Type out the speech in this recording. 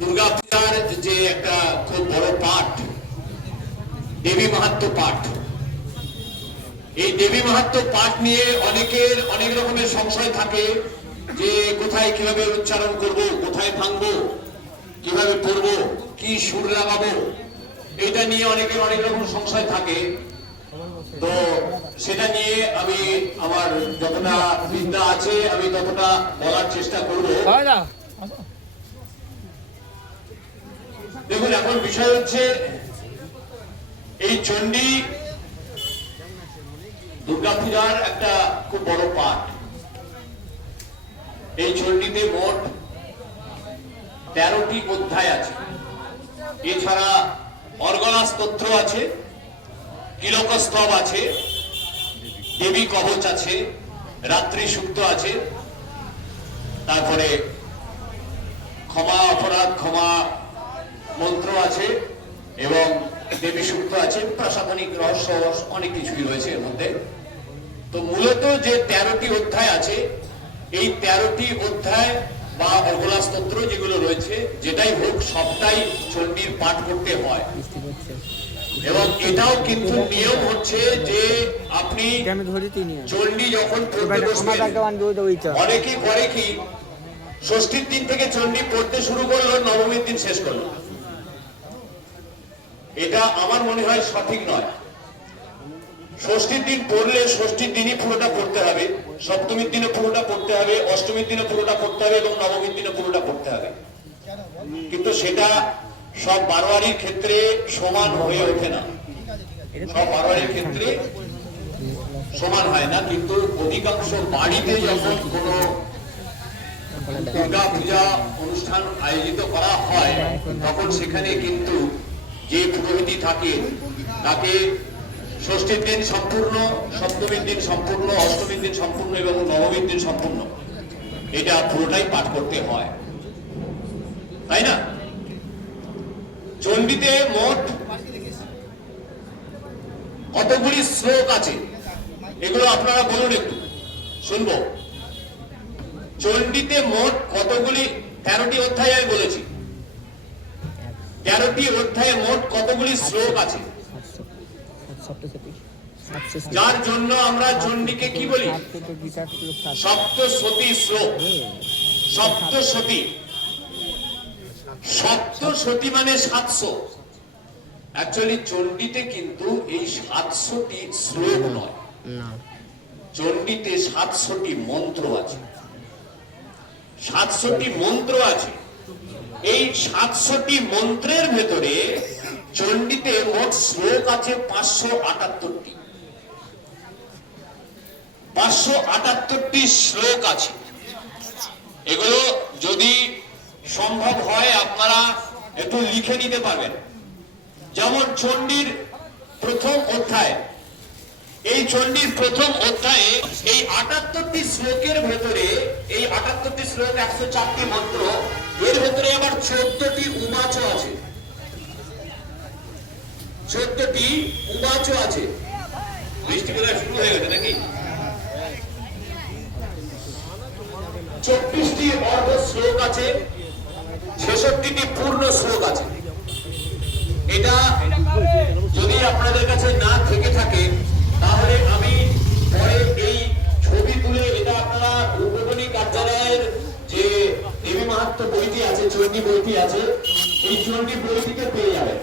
দুর্গা পূজার যে একটা খুব বড় পাঠ, দেবী মাহাত্ম পাঠ, এই দেবী মাহাত্ম পাঠ নিয়ে অনেকের অনেক রকমের সংশয় থাকে যে কোথায় কীভাবে উচ্চারণ করব, কোথায় ভাঙবো, কীভাবে পড়ব, কি সুর লাগাবো এটা নিয়ে অনেকের অনেক রকম সংশয় থাকে। তো সেটা নিয়ে আমি আমার যতটা বিদ্যা আছে, আমি ততটা বলার চেষ্টা করব। দেখুন, এখন বিষয় হচ্ছে, এই চণ্ডী দুর্গাপূজার একটা খুব বড় পাঠ। এই চণ্ডীতে মোট তেরোটি অধ্যায় আছে। এছাড়া অর্গলা স্তোত্র আছে কিলকস্তব আছে, দেবী কবচ আছে, রাত্রি সুক্ত আছে, তারপরে ক্ষমা অপরাধ, ক্ষমা মন্ত্র আছে এবং দেবী সূক্ত আছে প্রশাসনিক রহস্য অনেক কিছুই রয়েছে এর মধ্যে। তো মূলত যে তেরোটি অধ্যায় আছে এই তেরোটি অধ্যায় বা অর্গলা স্তোত্র যেগুলো রয়েছে যেটাই হোক সবটাই চণ্ডীর পাঠ করতে হয়। এবং এটাও কিন্তু নিয়ম হচ্ছে যে আপনি চণ্ডী যখন পড়তে বসবেন অনেকেই করে কি ষষ্ঠীর দিন থেকে চণ্ডী পড়তে শুরু করল নবমীর দিন শেষ করল। এটা আমার মনে হয় সঠিক নয়। ষষ্ঠীর দিন পড়লে ষষ্ঠীর দিনই পুরোটা পড়তে হবে। সপ্তমীর দিনে পুরোটা পড়তে হবে, অষ্টমীর দিনে পুরোটা পড়তে হবে এবং নবমীর দিনে পুরোটা পড়তে হবে। কিন্তু সেটা সব বারোয়ারির ক্ষেত্রে সমান হয়ে ওঠে না। সব বারোয়ারির ক্ষেত্রে সমান হয় না, কিন্তু অধিকাংশ বাড়িতে যখন কোনো দুর্গা পূজা অনুষ্ঠান আয়োজিত করা হয়, তখন সেখানে কিন্তু যে পুরোহিতই থাকে, তাকে ষষ্ঠীর দিন সম্পূর্ণ, সপ্তমীর দিন সম্পূর্ণ, অষ্টমীর দিন সম্পূর্ণ এবং নবমীর দিন সম্পূর্ণ। এটা পুরোটাই পাঠ করতে হয়। তাই না? চণ্ডীতে মোট কতগুলি শ্লোক আছে? এগুলো আপনারা বলুন একটু। শুনব। চণ্ডীতে মোট কতগুলি, তেরোটি অধ্যায় আমি বলেছি। তেরোটি অধ্যায়ে মোট কতগুলি শ্লোক আছে? যার জন্য আমরা চণ্ডীকে কি বলি? সাত থেকে গীতার শ্লোক। সাত সপ্তশতী। সপ্তশতী সপ্তশতী মানে সাতশো। অ্যাকচুয়ালি চণ্ডীতে কিন্তু এই সাতশোটি শ্লোক নয়। চণ্ডীতে সাতশোটি মন্ত্র আছে। সাতশোটি মন্ত্র আছে। এই সাতশোটি মন্ত্রের ভেতরে চণ্ডীতে মোট শ্লোক আছে পাঁচশো আটাত্তরটি। পাঁচশো আটাত্তরটি শ্লোক আছে। এগুলো যদি সম্ভব হয়, আপনারা একটু লিখে নিতে পারবেন। যেমন চণ্ডীর প্রথম অধ্যায়। এই চণ্ডীর প্রথম অধ্যায়ে এই আটাত্তরটি শ্লোকের ভেতরে এই আটাত্তরটি শ্লোক একশো চারটি মন্ত্র। এর ভেতরে আবার চোদ্দটি উমাচ আছে। চোদ্দটি উমাচ আছে। বৃষ্টি বোধহয় শুরু হয়ে গেছে নাকি? চব্বিশটি অর্ধ শ্লোক আছে ছেষট্টিটি পূর্ণ শ্লোক আছে। এটা যদি আপনাদের কাছে না থেকে থাকে তাহলে আমি চুয়ান্নটি বইটি আছে এই চুয়ান্নটি বইটিকে পেয়ে যাবে।